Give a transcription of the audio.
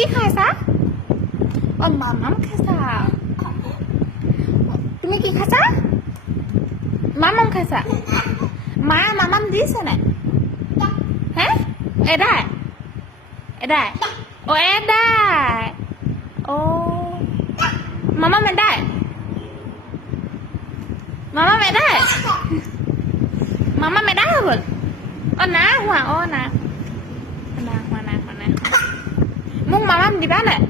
কি খাইছা অ মামাম খাইছা তুমি কি খাইছা মামাম খাইছা মা মামাম দিছে নাই হে এদাই এদাই অ এদাই অ মামাম এদাই মামাম এদাই মামাম এদাই হৈ গ'ল অ নাই হোৱা অ নাই হোৱা মোক মামাম দিবা নাই